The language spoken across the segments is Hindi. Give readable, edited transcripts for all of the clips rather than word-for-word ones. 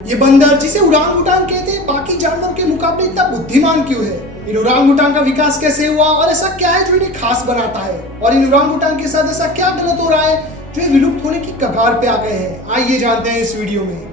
ये बंदर जिसे उरांग-उटांग कहते हैं बाकी जानवरों के मुकाबले इतना बुद्धिमान क्यों है? इन उरांग-उटांग का विकास कैसे हुआ और ऐसा क्या है जो इन्हें खास बनाता है? और इन उरांग-उटांग के साथ ऐसा क्या गलत हो रहा है जो ये विलुप्त होने की कगार पे आ गए हैं? आइए जानते हैं इस वीडियो में।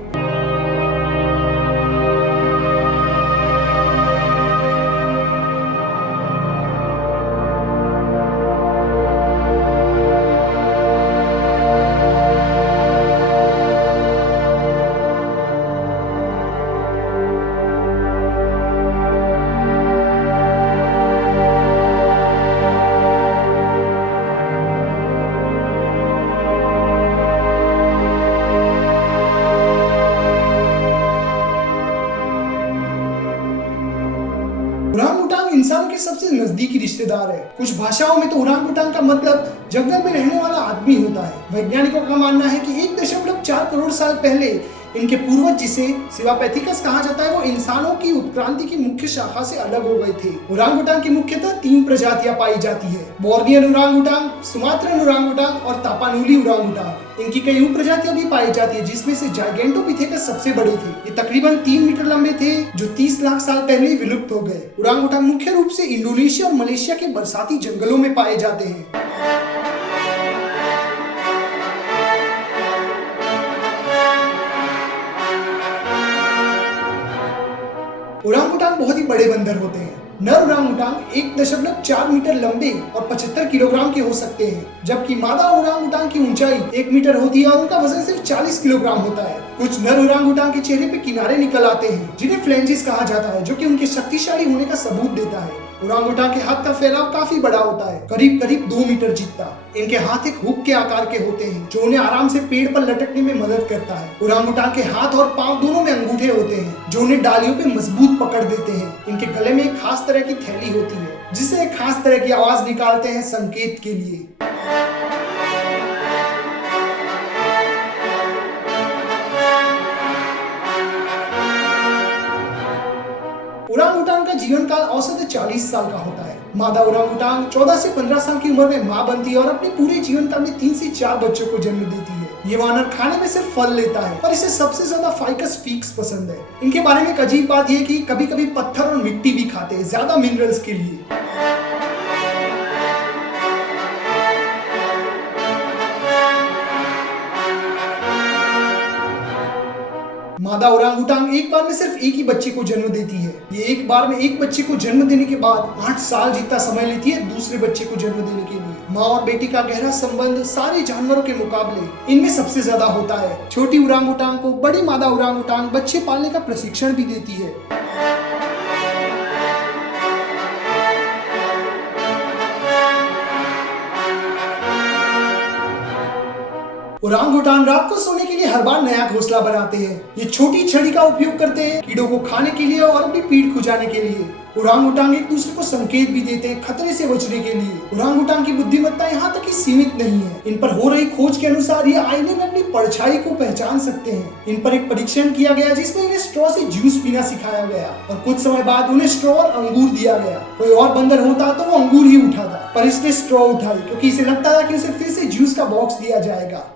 उरांग-उटांग इंसानों के सबसे नजदीकी रिश्तेदार है। कुछ भाषाओं में तो उरांग-उटांग का मतलब जंगल में रहने वाला आदमी होता है। वैज्ञानिकों का मानना है कि 1.4 करोड़ साल पहले इनके पूर्वज, जिसे सिवापेथिकस कहा जाता है, वो इंसानों की उत्क्रांति की मुख्य शाखा से अलग हो गए थे। उरांग-उटांग की मुख्यतः 3 प्रजातियां पाई जाती है: बोर्नियन उरांग-उटांग, सुमात्रन उरांग-उटांग और तापानुली उरांग-उटांग। इनकी कई उप प्रजातियां भी पाई जाती है, जिसमें से जाइगेंटोपिथेकस सबसे बड़े थे। ये तकरीबन 3 मीटर लंबे थे, जो 30 लाख साल पहले ही विलुप्त हो गए। उरांग-उटांग मुख्य रूप से इंडोनेशिया और मलेशिया के बरसाती जंगलों में पाए जाते हैं। उरांग-उटांग बहुत ही बड़े बंदर होते हैं। नर उरांग-उटांग 1.4 मीटर लंबे और 75 किलोग्राम के हो सकते हैं, जबकि मादा उरांग-उटांग की ऊंचाई 1 मीटर होती है और उनका वजन सिर्फ 40 किलोग्राम होता है। कुछ नर उरांग-उटांग के चेहरे पे किनारे निकल आते हैं, जिन्हें फ्लैंजेस कहा जाता है, जो कि उनके शक्तिशाली होने का सबूत देता है। उरांग-उटांग के हाथ का फैलाव काफी बड़ा होता है, करीब 2 मीटर जितना। इनके हाथ एक हुक के आकार के होते हैं, जो उन्हें आराम से पेड़ पर लटकने में मदद करता है। उरांग-उटांग के हाथ और पांव दोनों में अंगूठे होते हैं, जो उन्हें डालियों पे मजबूत पकड़ देते हैं। इनके गले में एक खास तरह की थैली होती है, जिससे एक खास तरह की आवाज निकालते हैं संकेत के लिए। उरांग-उटांग का जीवन काल औसत 40 साल का होता है। मादा उरांग-उटांग 14 से 15 साल की उम्र में मां बनती है और अपने पूरे जीवन काल में 3 से 4 बच्चों को जन्म देती है। ये वानर खाने में सिर्फ फल लेता है, पर इसे सबसे ज्यादा फाइकस फीक्स पसंद है। इनके बारे में एक अजीब बात यह कि कभी-कभी पत्थर और मिट्टी भी खाते हैं, ज्यादा मिनरल्स के लिए। मादा उरांग-उटांग एक बार में सिर्फ एक ही बच्चे को जन्म देती है। ये एक बार में एक बच्चे को जन्म देने के बाद 8 साल जितना समय लेती है दूसरे बच्चे को जन्म देने के लिए। माँ और बेटी का गहरा संबंध सारे जानवरों के मुकाबले इनमें सबसे ज्यादा होता है। छोटी उरांग-उटांग को बड़ी मादा उरांग-उटांग बच्चे पालने का प्रशिक्षण भी देती है। उरांग-उटांग रात को सोने के लिए हर बार नया घोंसला बनाते हैं। ये छोटी छड़ी का उपयोग करते हैं कीड़ों को खाने के लिए और अपनी पीठ खुजाने के लिए। उरांग-उटांग एक दूसरे को संकेत भी देते हैं खतरे से बचने के लिए। उरांग-उटांग की बुद्धिमत्ता यहाँ तक ही सीमित नहीं है। इन पर हो रही खोज के अनुसार ये आईने में अपनी परछाई को पहचान सकते हैं। इन पर एक परीक्षण किया गया जिसमें इन्हें स्ट्रॉ से जूस पीना सिखाया गया और कुछ समय बाद उन्हें स्ट्रॉ और अंगूर दिया गया। कोई और बंदर होता तो वो अंगूर ही उठाता, पर इसने स्ट्रॉ उठाई क्योंकि इसे लगता था कि उसे फिर से जूस का बॉक्स दिया जाएगा।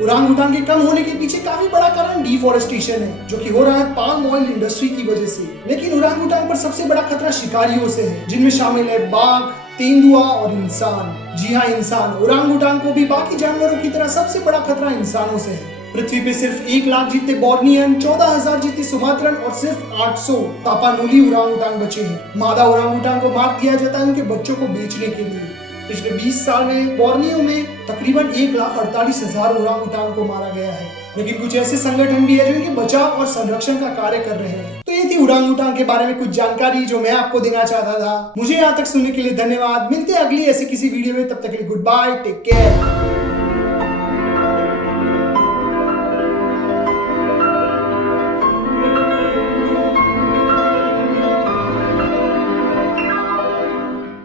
उरांग-उटांग के कम होने के पीछे काफी बड़ा कारण डिफोरेस्टेशन है, जो कि हो रहा है पाम ऑयल इंडस्ट्री की वजह से। लेकिन उरांग-उटांग पर सबसे बड़ा खतरा शिकारियों से है, जिनमें शामिल है बाघ, तेंदुआ और इंसान। जी हाँ, इंसान। उरांग-उटांग को भी बाकी जानवरों की तरह सबसे बड़ा खतरा इंसानों से है। पृथ्वी पे सिर्फ 1 लाख जितने बोर्नियन, 14,000 जितने सुमात्रन और सिर्फ 800 तापानुली उरांग-उटांग बचे हैं। मादा उरांग-उटांग को मार दिया जाता है उनके बच्चों को बेचने के लिए। पिछले 20 साल में बोर्नियो में तकरीबन 1,48,000 उरांग-उटांग को मारा गया है। लेकिन कुछ ऐसे संगठन भी है जो इनके बचाव और संरक्षण का कार्य कर रहे हैं। तो ये थी उरांग-उटांग के बारे में कुछ जानकारी जो मैं आपको देना चाहता था। मुझे यहाँ तक सुनने के लिए धन्यवाद। मिलते हैं अगली ऐसे किसी वीडियो में, तब तक के लिए गुड बाय, टेक केयर।